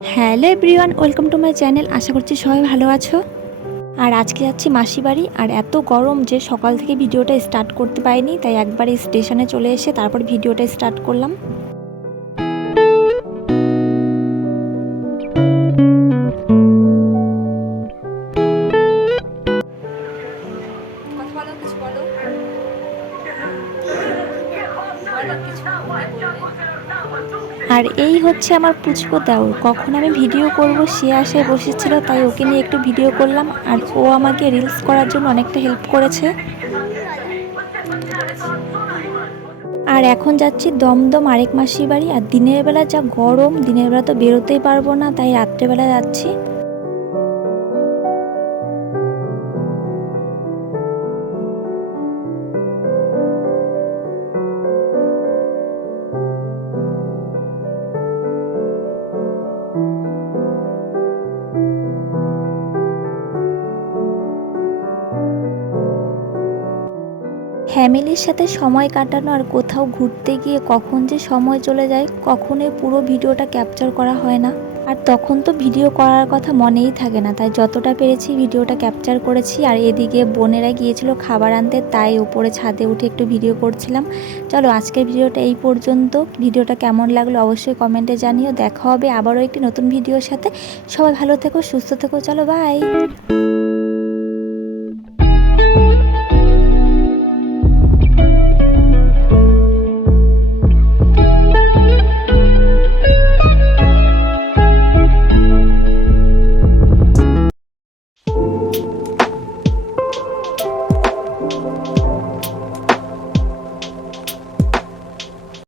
Hello everyone, welcome to my channel. আশা করছি সবাই ভালো আছো। আর আজকে যাচ্ছি মাসি বাড়ি। আর এত গরম যে সকাল থেকে ভিডিওটা স্টার্ট করতে পারিনি, তাই একবারে স্টেশনে চলে এসে তারপর ভিডিওটা স্টার্ট করলাম। আর এই হচ্ছে আমার পুচকো দেওর। কখন আমি ভিডিও করব সে আশায় বসেছিল, তাই ওকে নিয়ে একটু ভিডিও করলাম। আর ও আমাকে রিলস করার জন্য অনেকটা হেল্প করেছে। আর এখন যাচ্ছি দমদম আরেক মাসির বাড়ি। আর দিনের বেলা যা গরম, দিনের বেলা তো বেরোতেই পারবো না, তাই রাত্রেবেলা যাচ্ছি। ফ্যামিলির সাথে সময় কাটানো আর কোথাও ঘুরতে গিয়ে কখন যে সময় চলে যায়, কখনোই পুরো ভিডিওটা ক্যাপচার করা হয় না। আর তখন তো ভিডিও করার কথা মনেই থাকে না, তাই যতটা পেরেছি ভিডিওটা ক্যাপচার করেছি। আর এদিকে বোনেরা গিয়েছিল খাবার আনতে, তাই উপরে ছাদে উঠে একটু ভিডিও করছিলাম। চলো আজকের ভিডিওটা এই পর্যন্ত। ভিডিওটা কেমন লাগলো অবশ্যই কমেন্টে জানিও। দেখা হবে আবারও একটি নতুন ভিডিওর সাথে। সবাই ভালো থেকো, সুস্থ থেকো। চলো বাই।